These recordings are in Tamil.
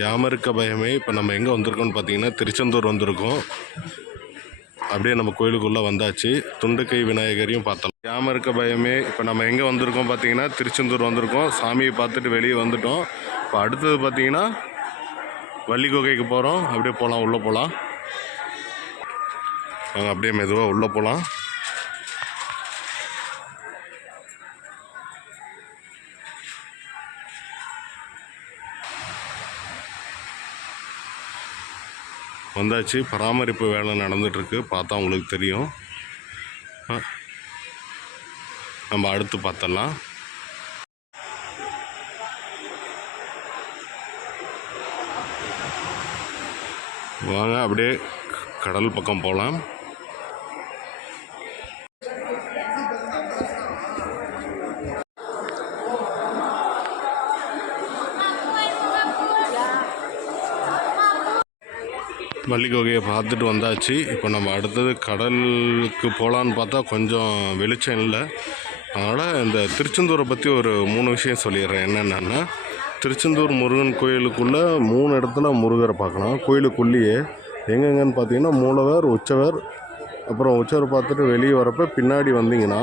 யாமருக்க பயமே. இப்போ நம்ம எங்கே வந்திருக்கோம்னு பார்த்தீங்கன்னா திருச்செந்தூர் வந்திருக்கோம். அப்படியே நம்ம கோயிலுக்குள்ளே வந்தாச்சு. துண்டுக்கை விநாயகரையும் பார்த்தோம். யாமருக்க பயமே. இப்போ நம்ம எங்கே வந்திருக்கோம் பார்த்தீங்கன்னா திருச்செந்தூர் வந்திருக்கோம். சாமியை பார்த்துட்டு வெளியே வந்துட்டோம். இப்போ அடுத்தது பார்த்தீங்கன்னா வள்ளி குகைக்கு போகிறோம். அப்படியே போகலாம், உள்ளே போகலாம். அப்படியே மெதுவாக உள்ளே போகலாம். வந்தாச்சு. பராமரிப்பு வேலை நடந்துகிட்ருக்கு. பார்த்தா உங்களுக்கு தெரியும். நம்ம அடுத்து பார்த்தலாம். வாங்க அப்படியே கடல் பக்கம் போகலாம். வள்ளி குகையை பார்த்துட்டு வந்தாச்சு. இப்போ நம்ம அடுத்தது கடலுக்கு போகலான்னு பார்த்தா கொஞ்சம் வெளிச்சம் இல்லை. அதனால் இந்த திருச்செந்தூரை பற்றி ஒரு 3 விஷயம் சொல்லிடுறேன். என்னென்னா, திருச்செந்தூர் முருகன் கோயிலுக்குள்ளே 3 இடத்துல முருகரை பார்க்கலாம். கோயிலுக்குள்ளேயே எங்கெங்கன்னு பார்த்தீங்கன்னா மூலவர், உற்சவர், அப்புறம் உற்சவர் பார்த்துட்டு வெளியே வரப்போ பின்னாடி வந்தீங்கன்னா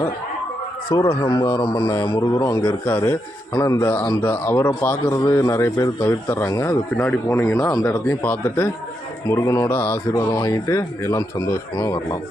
சூரசம்ஹாரம் பண்ண முருகரும் அங்கே இருக்கார். ஆனால் அந்த அவரை பார்க்குறது நிறைய பேர் தவிர்த்துறாங்க. அது பின்னாடி போனீங்கன்னா அந்த இடத்தையும் பார்த்துட்டு முருகனோட ஆசீர்வாதம் வாங்கிட்டு எல்லாம் சந்தோஷமாக வரலாம்.